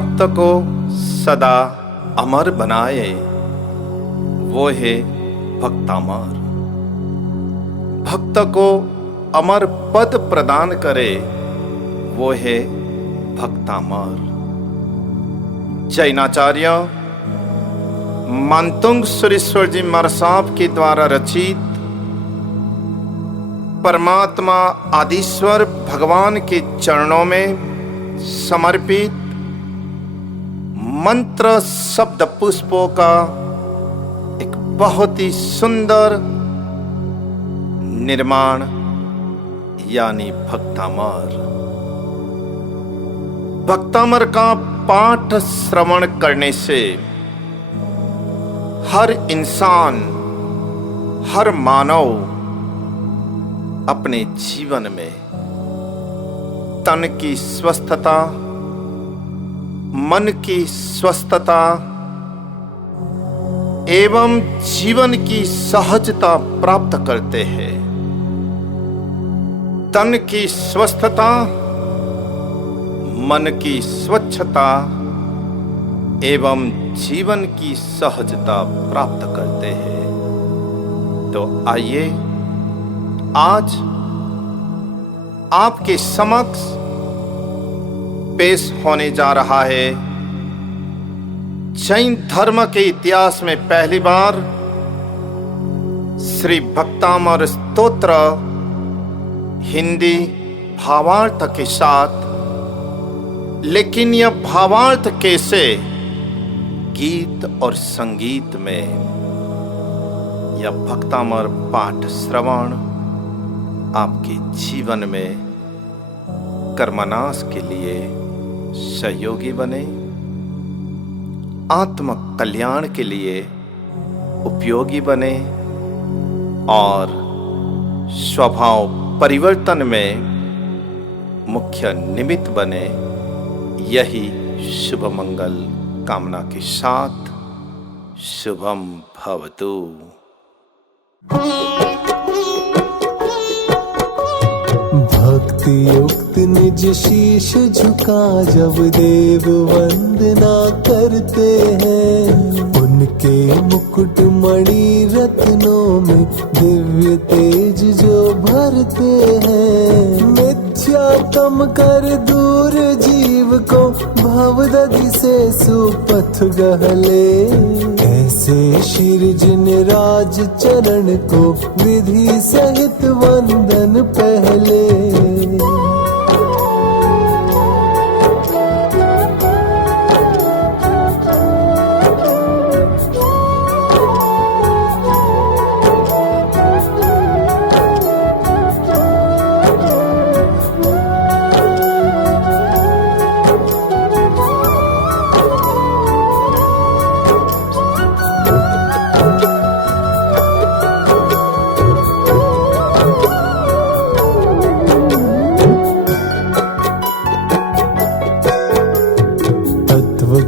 भक्त को सदा अमर बनाए वो है भक्तामर। भक्त को अमर पद प्रदान करे वो है भक्तामर। जैनाचार्य मानतुंग सुरेश्वर जी महाराज साहब के द्वारा रचित परमात्मा आदिश्वर भगवान के चरणों में समर्पित मंत्र शब्द पुष्पों का एक बहुत ही सुंदर निर्माण यानी भक्तामर। भक्तामर का पाठ श्रवण करने से हर इंसान, हर मानव अपने जीवन में तन की स्वस्थता, मन की स्वस्थता एवं जीवन की सहजता प्राप्त करते हैं। तन की स्वस्थता, मन की स्वच्छता एवं जीवन की सहजता प्राप्त करते हैं। तो आइए आज आपके समक्ष पेश होने जा रहा है जैन धर्म के इतिहास में पहली बार श्री भक्तामर स्तोत्र हिंदी भावार्थ के साथ। लेकिन यह भावार्थ कैसे? गीत और संगीत में यह भक्तामर पाठ श्रवण आपके जीवन में कर्मनाश के लिए सहयोगी बने, आत्म कल्याण के लिए उपयोगी बने और स्वभाव परिवर्तन में मुख्य निमित्त बने। यही शुभ मंगल कामना के साथ शुभम भवतु। भक्ति युक्त निज शीश झुका जब देव वंदना करते हैं, उनके मुकुट मणि रत्नों में दिव्य तेज जो भरते हैं। मिथ्या कम कर दूर जीव को भवदधि से सुपथ गहले, ऐसे शिर जिन राज चरण को विधि सहित वंदन पहले।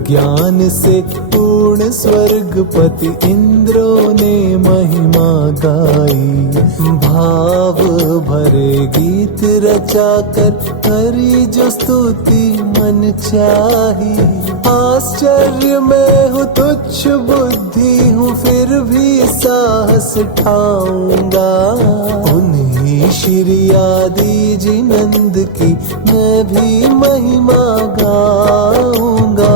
ज्ञान से पूर्ण स्वर्गपति इंद्रों ने महिमा गाई, भाव भरे गीत रचा कर हरि जो स्तुति मन चाही। आश्चर्य में हूँ तुच्छ बुद्धि हूँ फिर भी साहस ठाऊंगा, उन्हीं श्री आदि जी नंद की मैं भी महिमा गाऊंगा।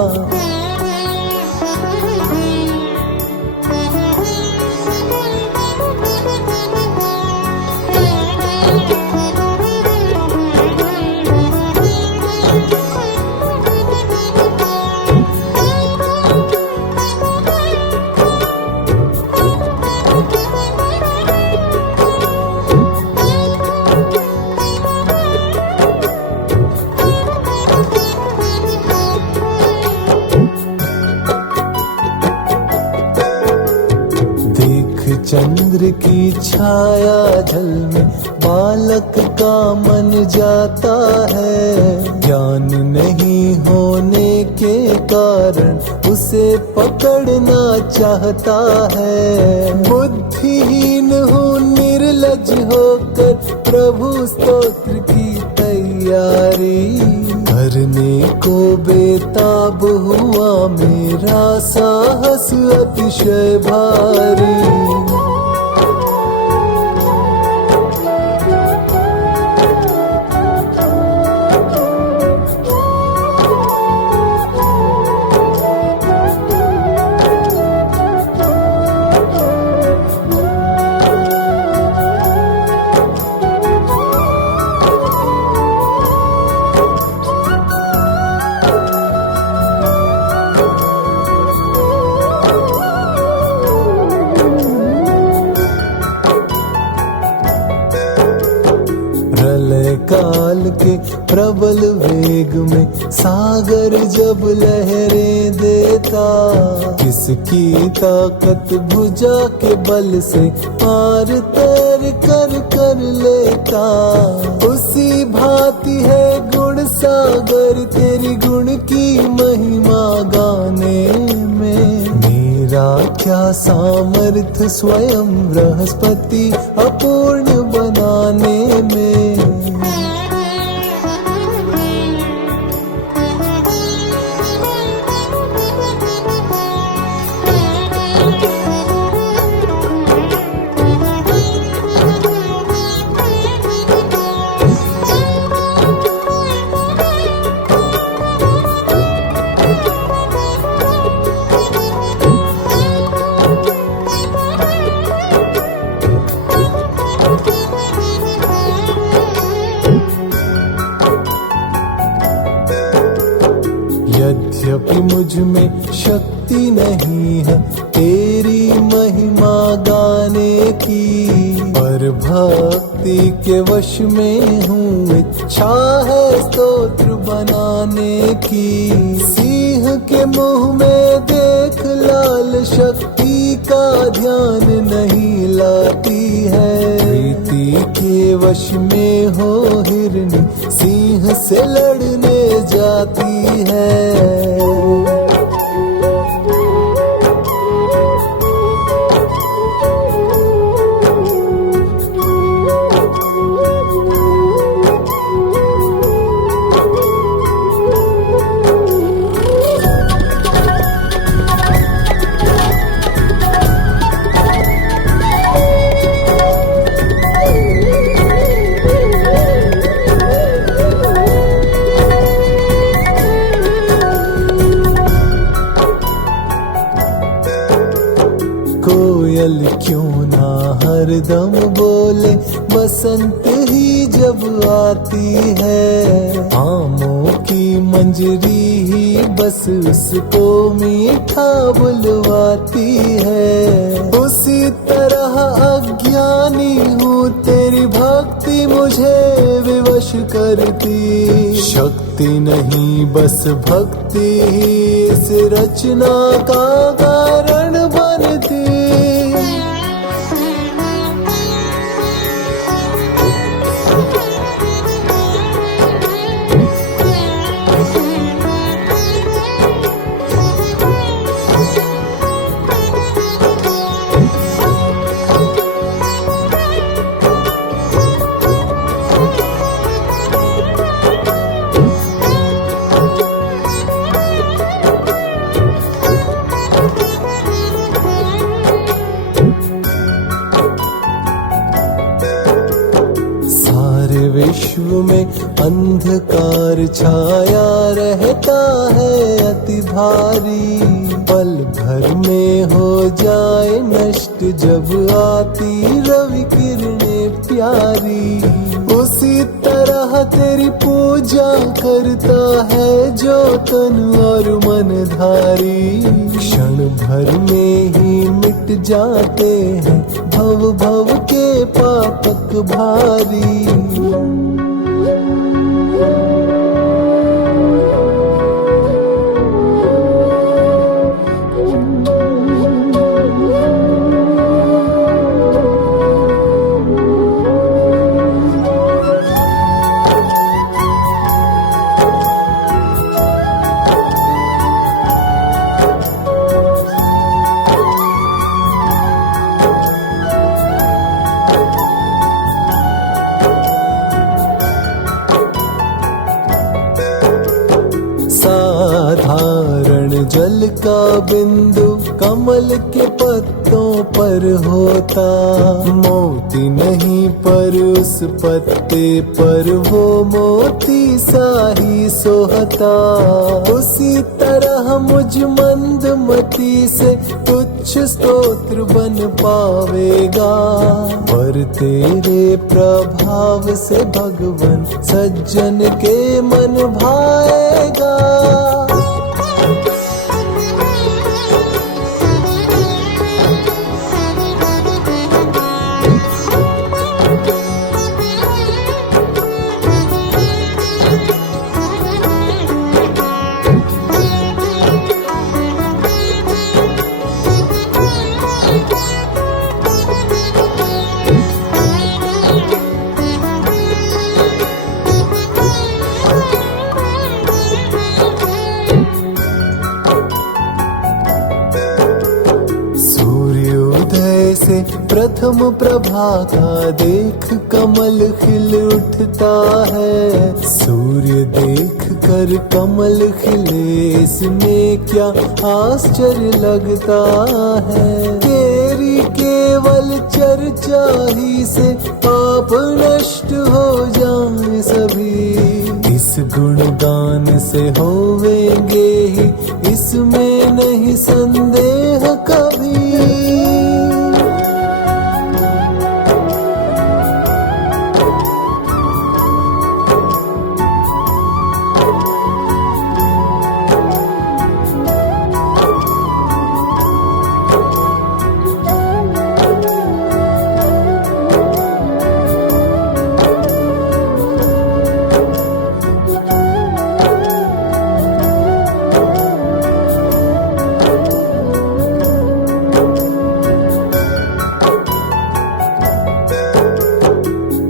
चंद्र की छाया जल में बालक का मन जाता है, ज्ञान नहीं होने के कारण उसे पकड़ना चाहता है। बुद्धिहीन हूँ निर्लज होकर प्रभु स्तोत्र की तैयारी करने को बेताब हुआ मेरा साहस अतिशय भारी। प्रलय काल के प्रबल वेग में सागर जब लहरें देता, किसकी ताकत भुजा के बल से पार तैर कर कर लेता। उसी भांति है गुण सागर तेरी गुण की महिमा गाने में। मेरा क्या सामर्थ्य स्वयं बृहस्पति अपूर्ण बनाने में। यद्यपि मुझ में शक्ति नहीं है तेरी महिमा गाने की, पर भक्ति के वश में हूँ इच्छा है स्तोत्र बनाने की। सिंह के मुंह में देख लाल शक्ति का ध्यान नहीं लाती है। प्रीति के वश में हो हिरनी सिंह से लड़ने जाती है। कोयल क्यों ना हरदम बोले बसंत ही जब आती है। आमों की मंजरी ही बस उसको मीठा बुलवाती है। उसी तरह अज्ञानी हूँ तेरी भक्ति मुझे विवश करती। शक्ति नहीं बस भक्ति ही इस रचना का कारण बनती। विश्व में अंधकार छाया रहता है अति भारी। पल भर में हो जाए नष्ट जब आती रवि किरणें प्यारी। उसी तरह तेरी पूजा करता है जो तन और मन धारी। क्षण भर में ही मिट जाते हैं भव भव के पातक भारी। जल का बिंदु कमल के पत्तों पर होता, मोती नहीं पर उस पत्ते पर वो मोती सा ही सोहता। उसी तरह मुझ मंदमती से तुच्छ स्तोत्र बन पावेगा, पर तेरे प्रभाव से भगवन सज्जन के मन भाएगा। से प्रथम प्रभा का देख कमल खिल उठता है। सूर्य देख कर कमल खिले इसमें क्या आश्चर्य लगता है। तेरी केवल चर्चा ही से पाप नष्ट हो जाए सभी, इस गुणगान से होवेंगे ही इसमें नहीं संदेह कभी।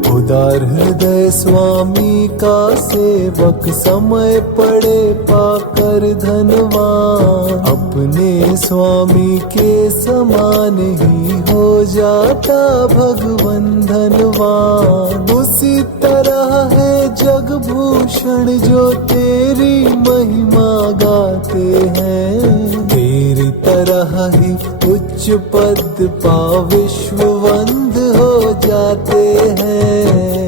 उदार हृदय स्वामी का सेवक समय पड़े पाकर धनवान, अपने स्वामी के समान ही हो जाता भगवन धनवान। उसी तरह है जगभूषण जो तेरी महिमा गाते हैं, तेरी तरह ही उच्च पद पा विश्ववंद हो जाते हैं।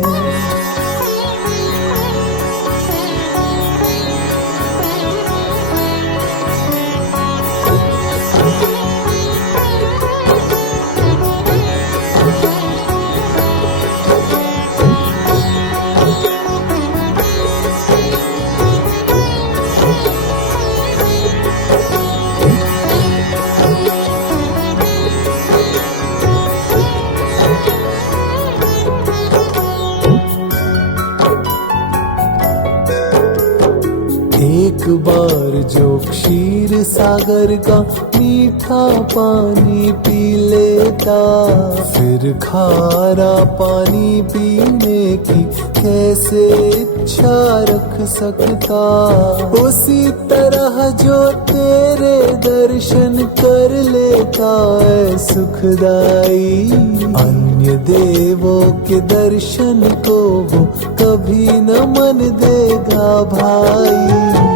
एक बार जो क्षीर सागर का मीठा पानी पी लेता, फिर खारा पानी पीने की कैसे इच्छा रख सकता। उसी तरह जो तेरे दर्शन कर लेता है सुखदाई, अन्य देवों के दर्शन को वो कभी न मन देगा भाई।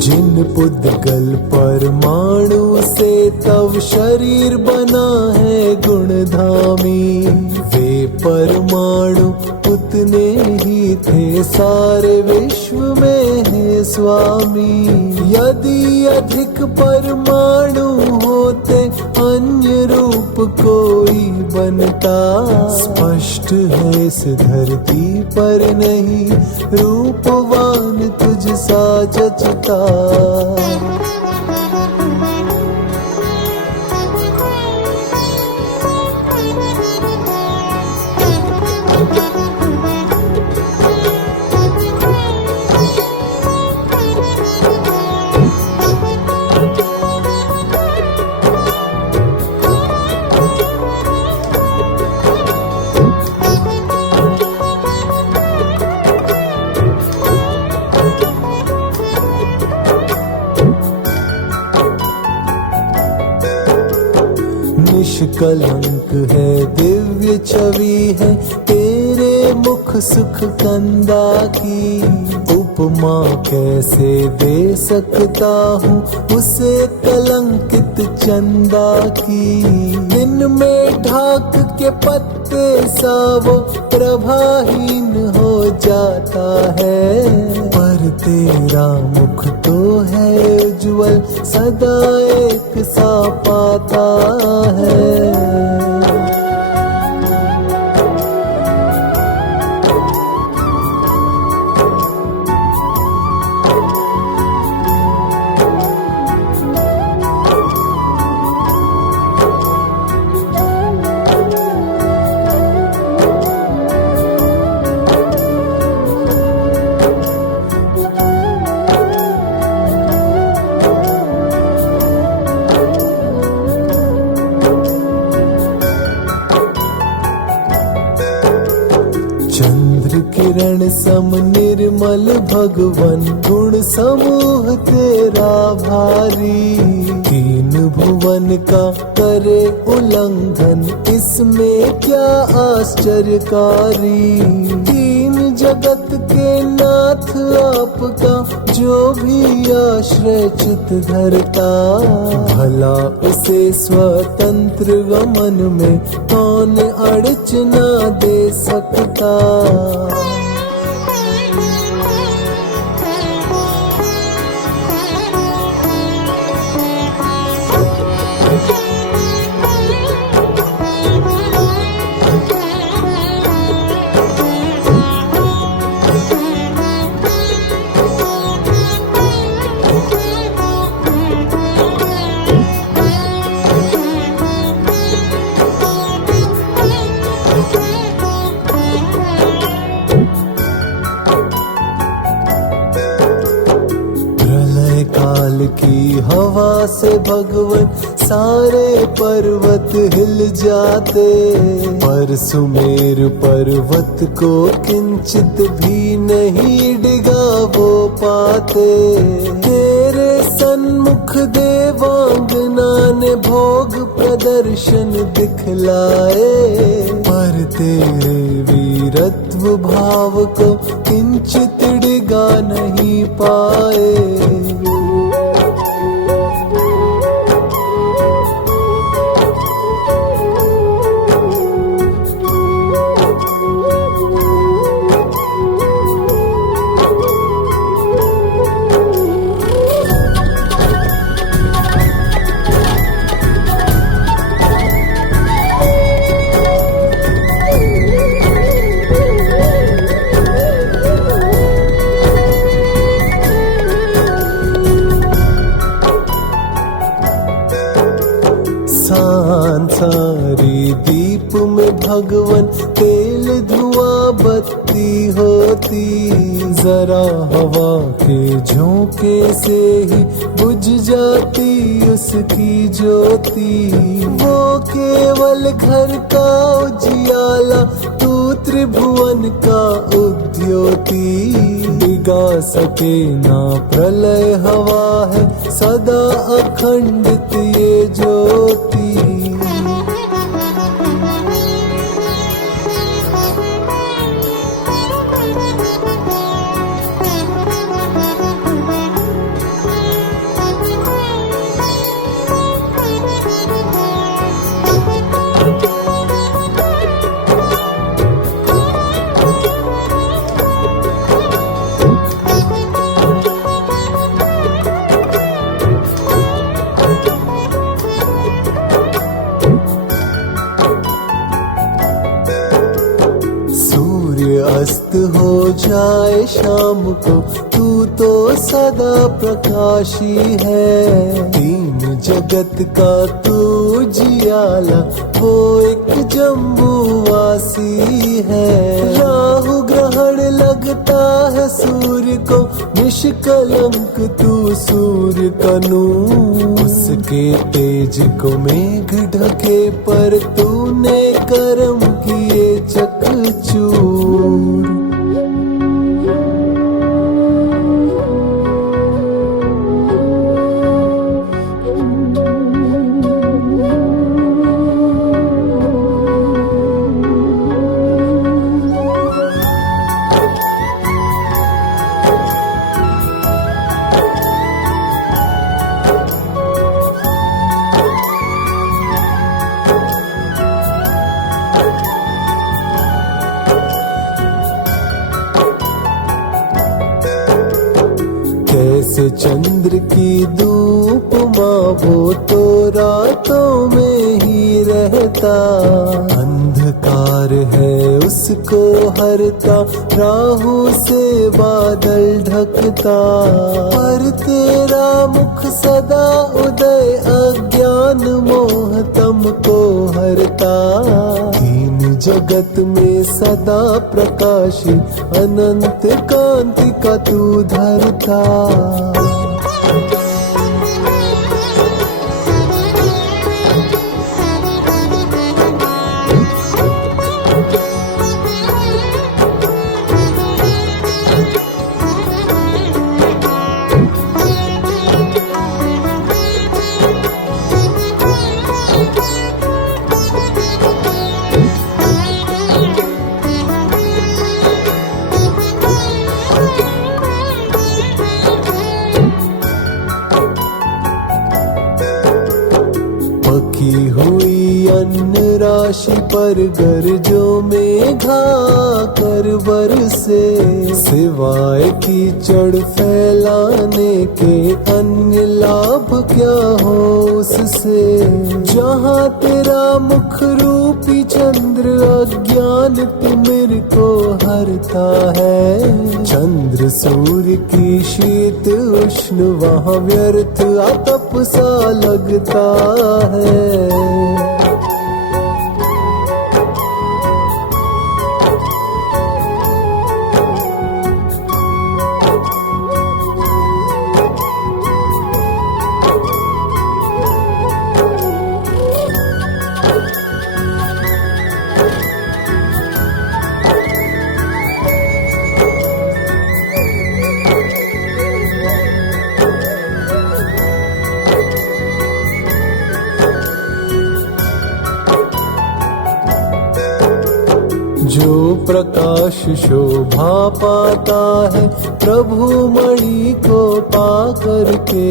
जिन पुद्गल परमाणु से तव शरीर बना है गुणधामी, वे परमाणु उतने ही थे सारे विश्व में है स्वामी। यदि अधिक परमाणु होते अन्य रूप कोई बनता, स्पष्ट है इस धरती पर नहीं रूपवान तुझ सा जचता। निष्कलंक है, दिव्य छवि है तेरे मुख सुख कंदा की। उपमा कैसे दे सकता हूँ उसे कलंकित चंदा की। दिन में ढाक के पत्ते सा वो प्रभाहीन हो जाता है, पर तेरा मुख तो है उज्ज्वल, सदा एक सा पाता है। किरण सम निर्मल भगवन, गुण समूह तेरा भारी। तीन भुवन का करे उल्लंघन, इसमें क्या आश्चर्यकारी। तीन जगत के नाथ आपका, जो भी आश्रय चित धरता। भला उसे स्वतंत्र गमन में कौन अड़च ना दे सकता। की हवा से भगवन सारे पर्वत हिल जाते, पर सुमेर पर्वत को किंचित भी नहीं डिगा वो पाते। तेरे सन्मुख देवांगना ने भोग प्रदर्शन दिखलाए, पर तेरे वीरत्व भाव को किंचित डिगा नहीं पाए। सांसारी दीप में भगवन तेल धुआं बत्ती होती। जरा हवा के झोंके से ही बुझ जाती उसकी ज्योति। वो केवल घर का उजियाला, तू त्रिभुवन का उद्योति। डिगा सके ना प्रलय हवा है, सदा अखंडित ये ज्योति। अस्त हो जाए शाम को, तू तो सदा प्रकाशी है। तीन जगत का तू जियाला, वो एक जम्बूवासी है। राहु ग्रहण लगता है सूर्य को, निष्कलंक तू सूर्य का नूर। उसके तेज को मेघ ढके, पर तूने कर्म किए चकचूर। जैसे चंद्र की धूप माँ वो तो रातों में ही रहता, अंधकार है उसको हरता, राहु से बादल ढकता, पर तेरा मुख सदा उदय अज्ञान मोह तम को हरता, तीन जगत में सदा प्रकाशी अनंत कांति का तू धरता। पकी हुई अन्न राशि पर गरजो मेघा कर बरसे, सिवाय कीचड़ फैलाने के अन्य लाभ क्या हो उससे, जहाँ तेरा मुख रूपी चंद्र अज्ञान तिमिर को हरता है, चंद्र सूर्य की शीत उष्ण वहाँ व्यर्थ आतप सा लगता है। जो प्रकाश शोभा पाता है प्रभु मणि को पा करके,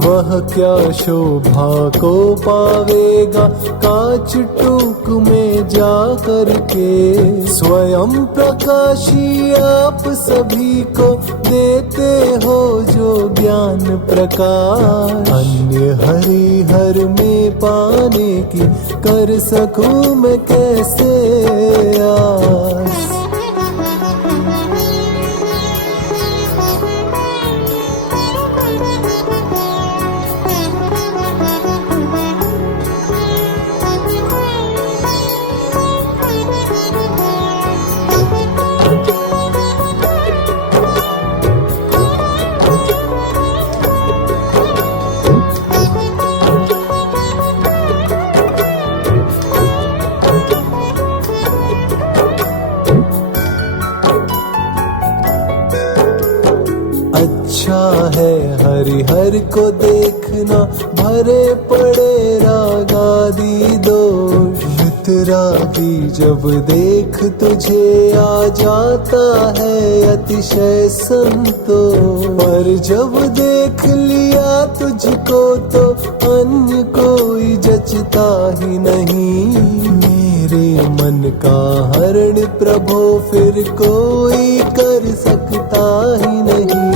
वह क्या शोभा को पावेगा कांच टूक में जा करके, स्वयं प्रकाशी आप सभी को देते हो जो ज्ञान प्रकाश, अन्य हरि हर में पाने की कर सकूं मैं कैसे आस। अच्छा है हरिहर को देखना, भरे पड़े रागादि दोष, वितरागी जब देख तुझे आ जाता है अतिशय संतोष, पर जब देख लिया तुझको तो अन्य कोई जचता ही नहीं, मेरे मन का हरण प्रभो फिर कोई कर सकता ही नहीं।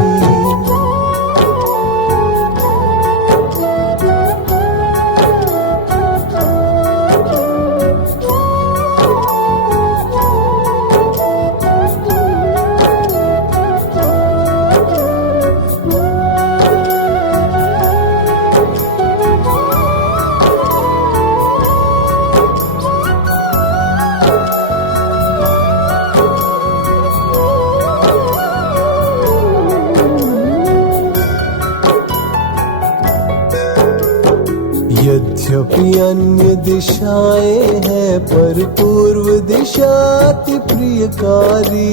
यद्यपि अन्य दिशाएं हैं पर पूर्व दिशा अति प्रियकारी,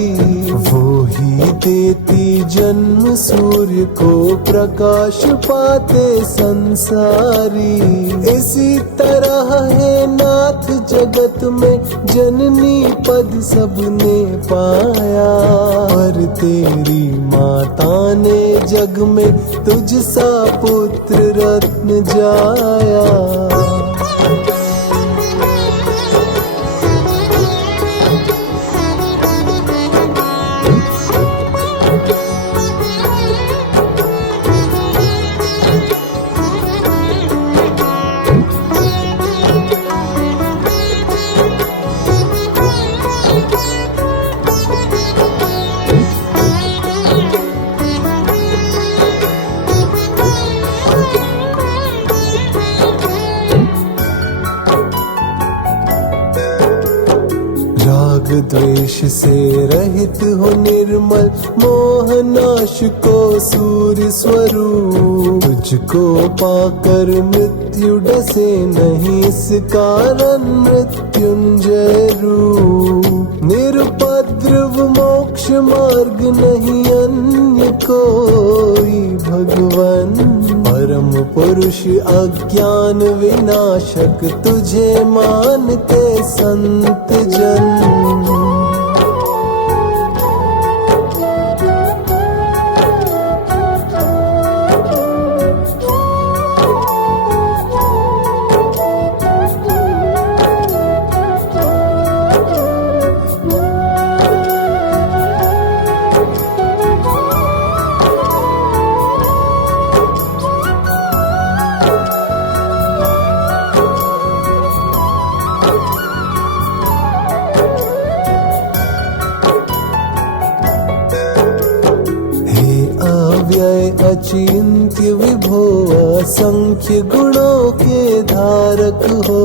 वो ही देती जन्म सूर्य को प्रकाश पाते संसारी, इसी तरह है नाथ जगत में जननी पद सबने पाया, पर तेरी माता ने जग में तुझ सा पुत्र रत्न जाया। द्वेष से रहित हो निर्मल, मोहनाश को सूर्य स्वरूप। तुझको पाकर मृत्यु डसे नहीं, इस कारण मृत्युंजय रूप। निरुपद्रव मोक्ष मार्ग नहीं अन्य कोई भगवन, परम पुरुष अज्ञान विनाशक तुझे मानते संत जन। अचिंत्य विभो असंख्य गुणों के धारक हो,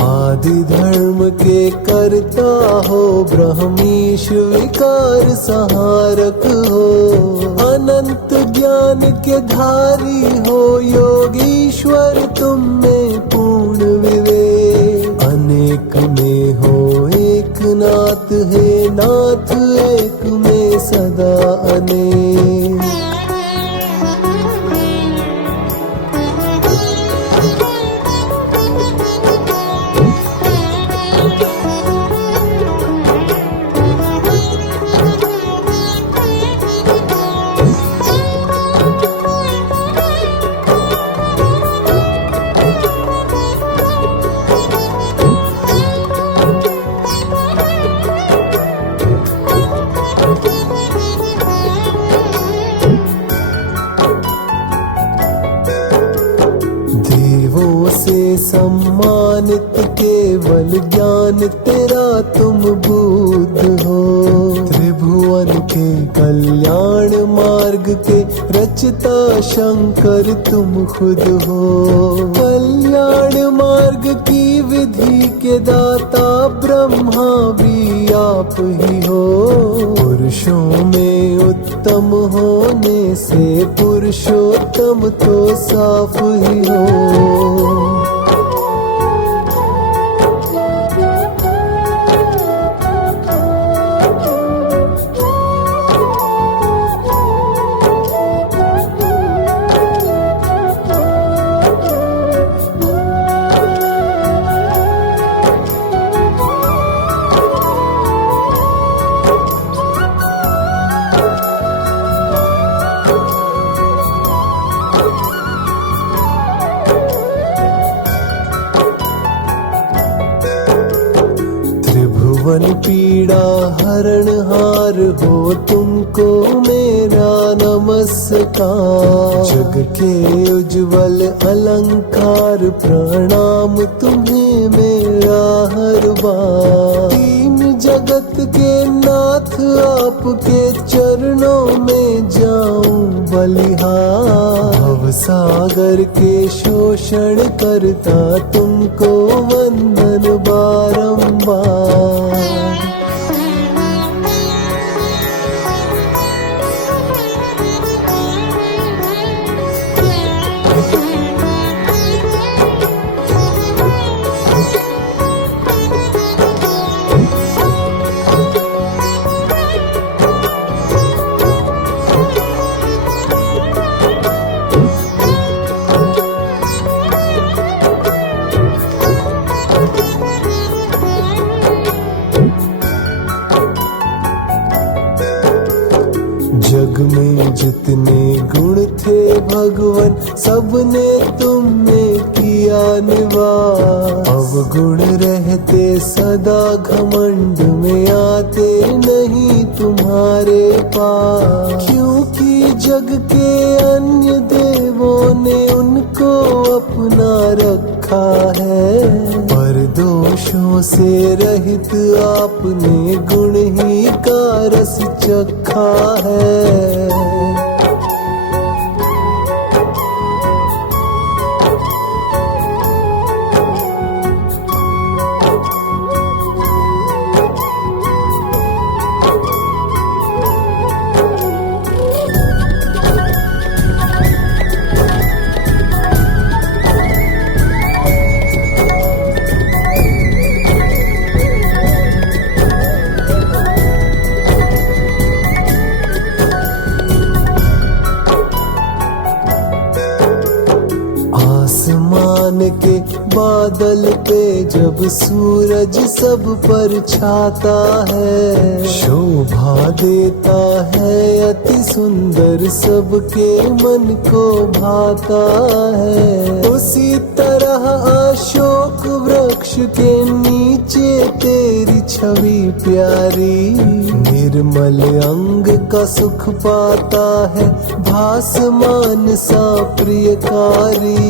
आदि धर्म के कर्ता हो, ब्रह्मीश विकार संहारक हो। अनंत ज्ञान के धारी हो, योगीश्वर तुम में पूर्ण विवेक। अनेक में हो एक नाथ, है नाथ एक में सदा अनेक। सम्मानित केवल ज्ञान तेरा तुम बुद्ध हो। त्रिभुवन के कल्याण मार्ग के रचता शंकर तुम खुद हो। कल्याण मार्ग की विधि के दाता ब्रह्मा भी आप ही हो। पुरुषों में उत्तम होने से पुरुषोत्तम तो साफ ही हो। वन पीड़ा हरणहार हो, तुमको मेरा नमस्कार। जग के उज्जवल अलंकार, प्रणाम तुम्हें मेरा हर बार। तीन जगत के नाथ आपके चरणों में जाऊं बलिहार। भव सागर के शोषण करता तुमको वंदन बारंबार। जग में जितने गुण थे भगवन, सबने तुमने किया निवास। अवगुण रहते सदा घमंड में आते नहीं तुम्हारे पास। क्योंकि जग के अन्य देवों ने उनको अपना रखा है, पर दोषों से रहित आपने गुण ही का रस चखा है। आसमान के बादल पे जब सूरज सब पर छाता है, शोभा देता है अति सुंदर, सबके मन को भाता है। उसी तरह अशोक वृक्ष के नीचे तेरी छवि प्यारी, निर्मल अंग का सुख पाता है, भासमान सा प्रियकारी।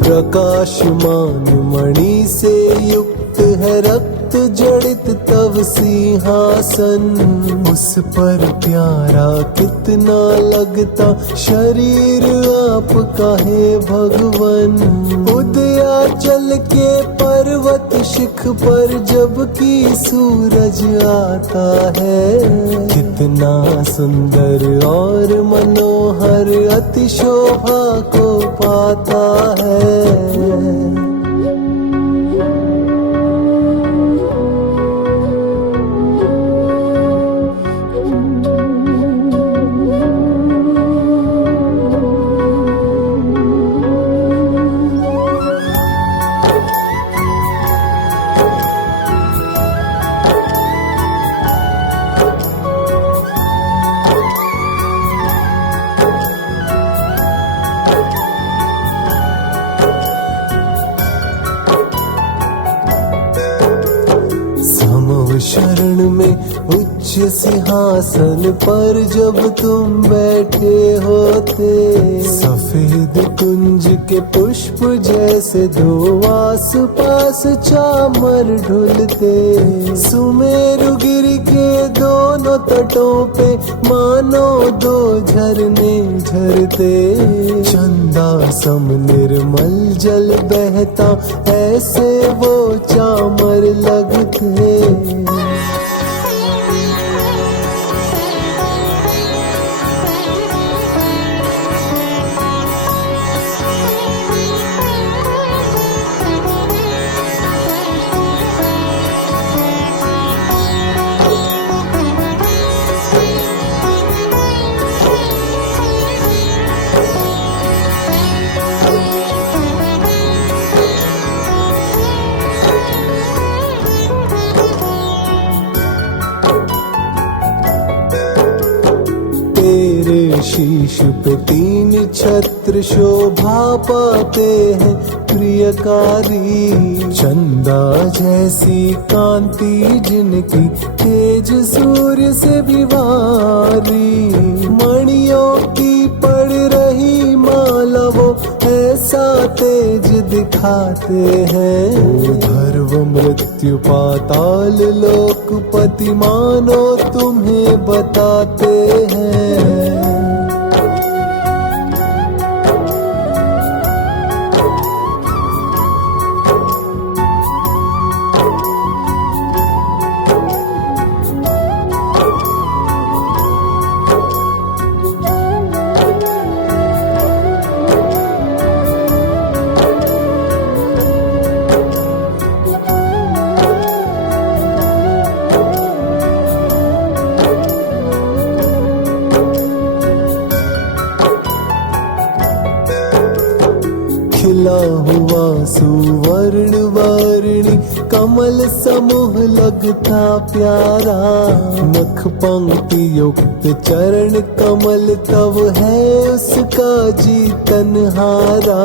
प्रकाशमान मणि से युक्त है रक्त जड़ित तव सिंहासन, उस पर प्यारा कितना लगता शरीर आपका है भगवन। उदयाचल के पर्वत शिख पर जबकि सूरज आता है, कितना सुंदर और मनोहर अति शोभा को पाता है। शरण में उच्च सिंहासन पर जब तुम बैठे होते, सफेद कुंज के पुष्प जैसे दो आस पास चामर ढुलते, सुमेरुगिरी के दोनों तटों पे मानो दो झरने झरते, चंदा सम निर्मल जल बहता ऐसे वो चामर लगते। शीश पे तीन छत्र शोभा पाते हैं प्रियकारी, चंदा जैसी कांति जिनकी तेज सूर्य से भी भारी, मणियों की पड़ रही माला वो ऐसा तेज दिखाते हैं, ध्रुव मृत्यु पाताल लोकपति मानो तुम्हें बताते हैं। खिला हुआ सुवर्ण वर्णी कमल समूह लगता प्यारा, नख पंक्ति युक्त चरण कमल तव है उसका जीतनहारा,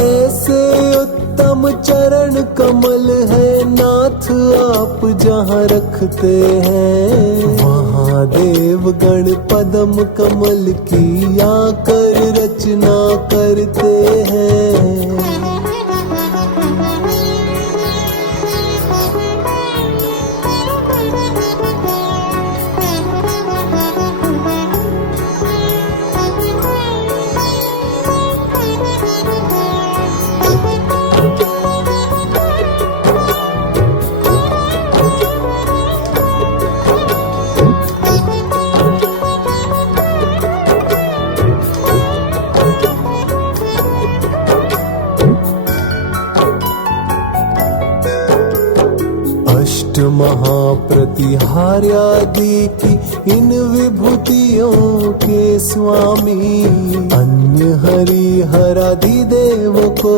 ऐसे उत्तम चरण कमल है नाथ आप जहाँ रखते हैं, वहाँ देवगण पद्म कमल की आकर रचना करते हैं। प्रतिहार्यादि की इन विभूतियों के स्वामी। अन्य हरि हरादि देव को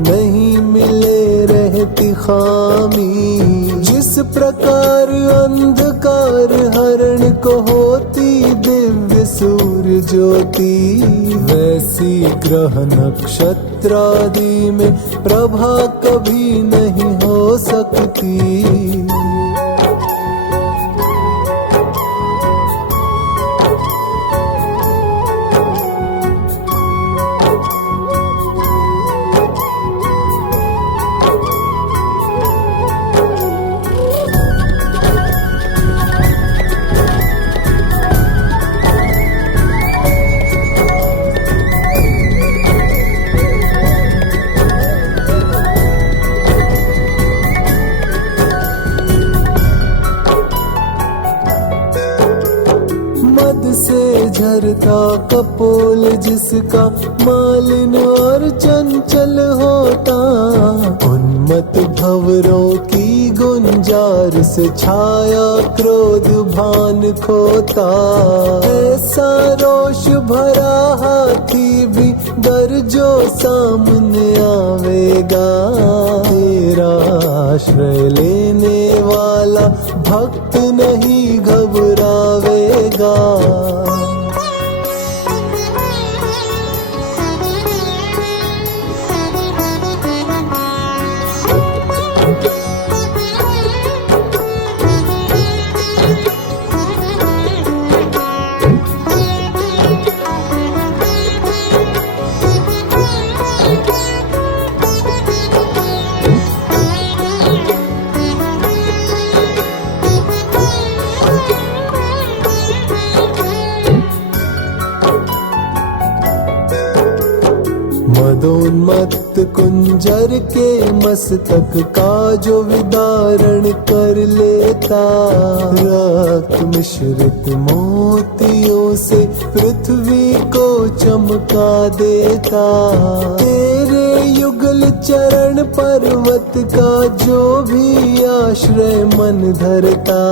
नहीं मिले रहती खामी। जिस प्रकार अंधकार हरण को होती दिव्य सूर्य ज्योति, वैसी ग्रह नक्षत्रादि में प्रभा कभी नहीं हो सकती। से झरता कपोल जिसका मालिन और चंचल होता, उन्मत्त भंवरों की गुंजार से छाया क्रोध भान खोता। ऐसा रोष भरा हाथी भी डर जो सामने आवेगा, तेरा आश्रय लेने वाला भक्त नहीं घबरावेगा। मदोन्मत्त कुंजर के मस्तक का जो विदारण कर लेता, रक्त मिश्रित मोतियों से पृथ्वी को चमका देता। तेरे युगल चरण पर्वत का जो भी आश्रय मन धरता,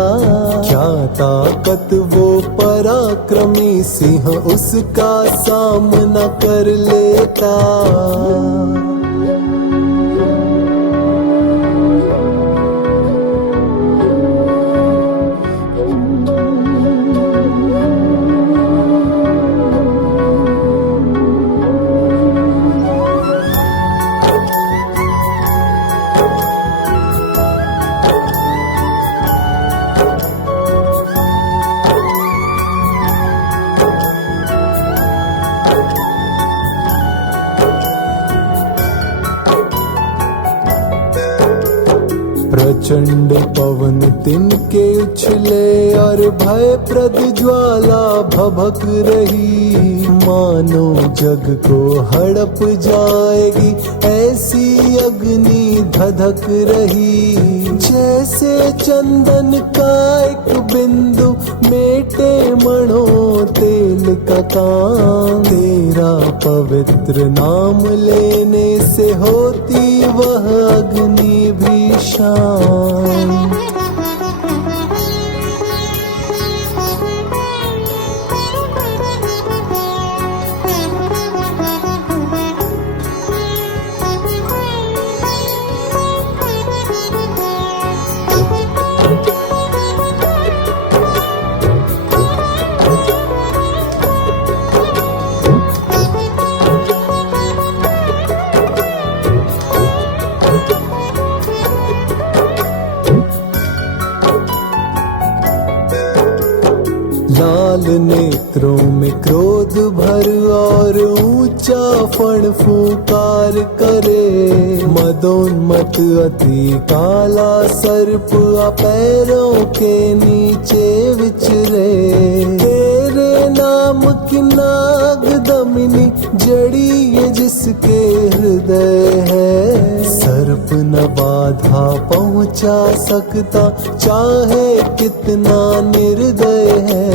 क्या ताकत वो पराक्रमी सिंह उसका सामना कर लेता। प्रचंड पवन तिनके उछले और भयप्रद ज्वाला भभक रही, मानो जग को हड़प जाएगी ऐसी अग्नि धधक रही। जैसे चंदन का एक बिंदु मेटे मणो तेल का काम, तेरा पवित्र नाम लेने से होती वह अग्नि भी शांत। लाल नेत्रों में क्रोध भर और ऊंचा फण फूंकार करे, मदोन्मत्त अति काला सर्प पैरों के नीचे विचरे। तेरे नाम की नाग दमिनी जड़ी ये जिसके हृदय है, सर्प न बाधा पहुंचा सकता चाहे कितना निर्दय है।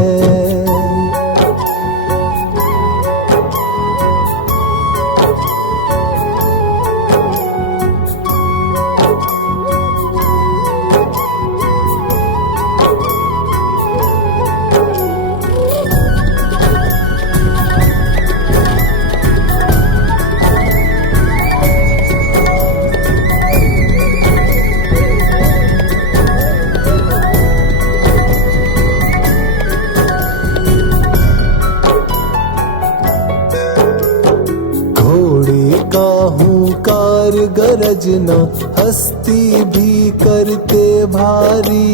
रजना, हस्ती भी करते भारी।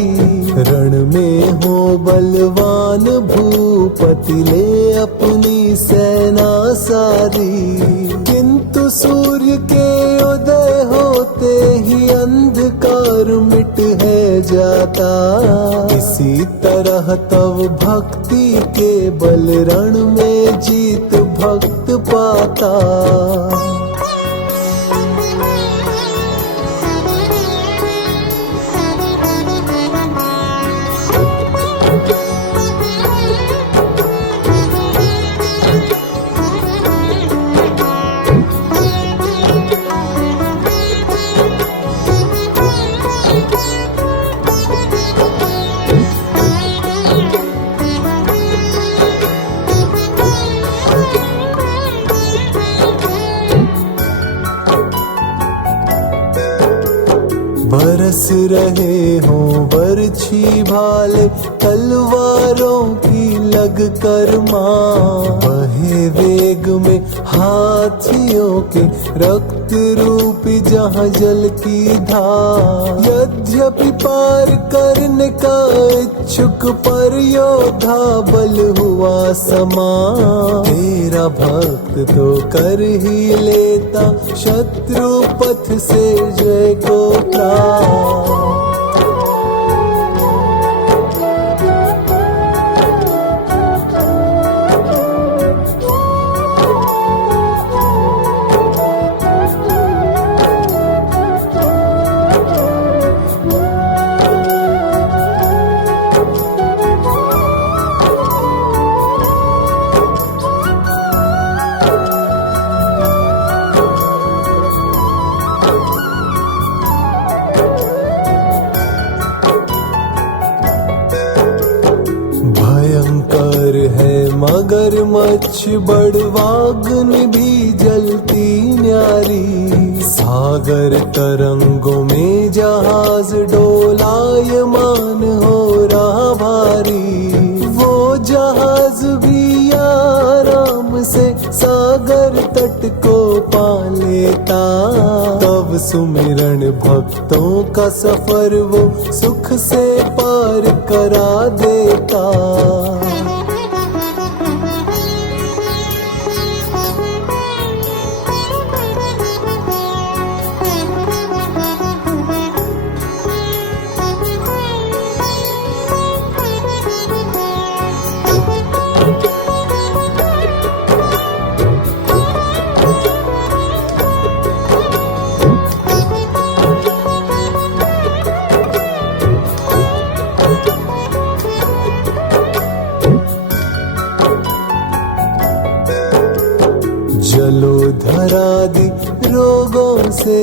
रण में हो बलवान भूपति, ले अपनी सेना सारी। किंतु सूर्य के उदय होते ही अंधकार मिट है जाता। इसी तरह तव भक्ति के बल रण में जीत भक्त पाता। बरस रहे हों बरछी भाले, तलवारों की लग कर मां। बहे वेग में हाथियों के रक्त रूपी जहां जल की धार। यद्यपि पार करने का इच्छुक पर योद्धा बल हुआ समान। तेरा भक्त तो कर ही लेता शत्रु पथ से जय को प्राप्त। मगरमच्छ बड़वाग्नि भी जलती न्यारी। सागर तरंगों में जहाज डोलायमान हो रहा भारी। वो जहाज भी आराम से सागर तट को पा लेता। तब सुमिरन भक्तों का सफर वो सुख से पार करा देता। धरादि रोगों से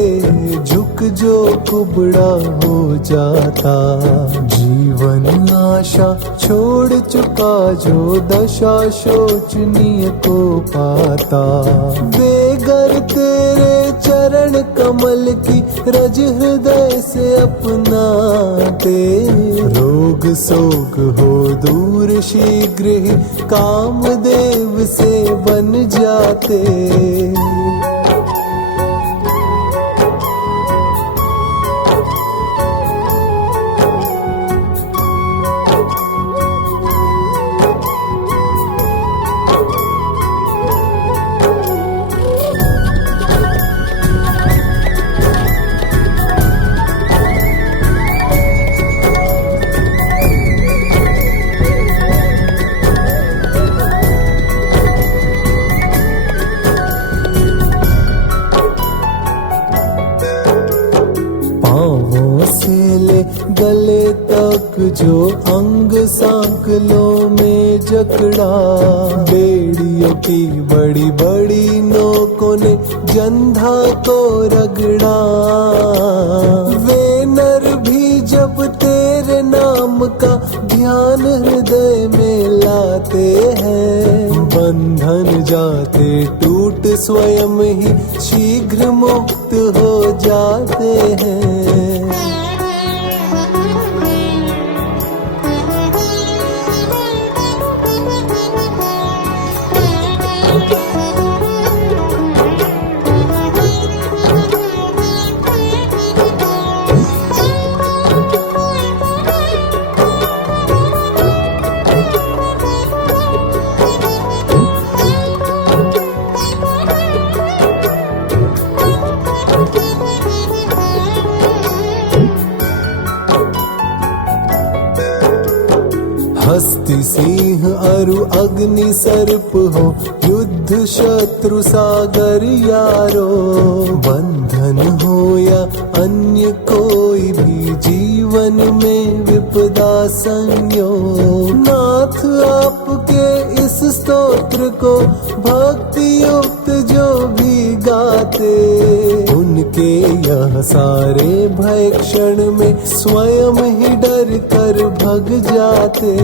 झुक जो कुबड़ा हो जाता। जीवन आशा छोड़ चुका जो दशा शोचनीय को पाता। बेगर तेरे चरण कमल की रज हृदय से अपनाते। रोग सोग हो दूर शीघ्र ही कामदेव से बन जाते। गले तक जो अंग सांकलों में जकड़ा। बेड़ियों की बड़ी बड़ी नोकों ने जंधा को रगड़ा। वे नर भी जब तेरे नाम का ध्यान हृदय में लाते हैं। बंधन जाते टूट स्वयं ही शीघ्र मुक्त हो जाते हैं। हस्ती सिंह अरु अग्नि सर्प हो, युद्ध शत्रु सागर यारो। बंधन हो या अन्य कोई भी, जीवन में विपदा संयोग। नाथ आपके इस स्तोत्र को भक्ति युक्त जो भी गाते, उनके यह सारे भय क्षण में स्वयं ही डर कर भग जाते।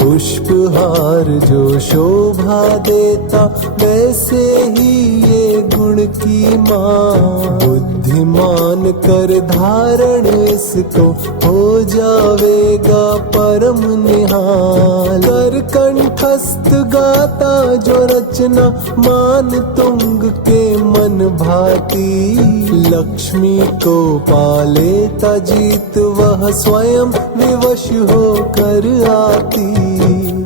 पुष्पहार जो शोभा देता, वैसे ही ये गुण की माँ। बुद्धिमान कर धारण इसको, हो जावेगा परम निहाल। कर कंठस्थ गाता जो रचना, मान तुंग के मन भाती। लक्ष्मी को पालेता जीत, वह स्वयं विवश होकर आती।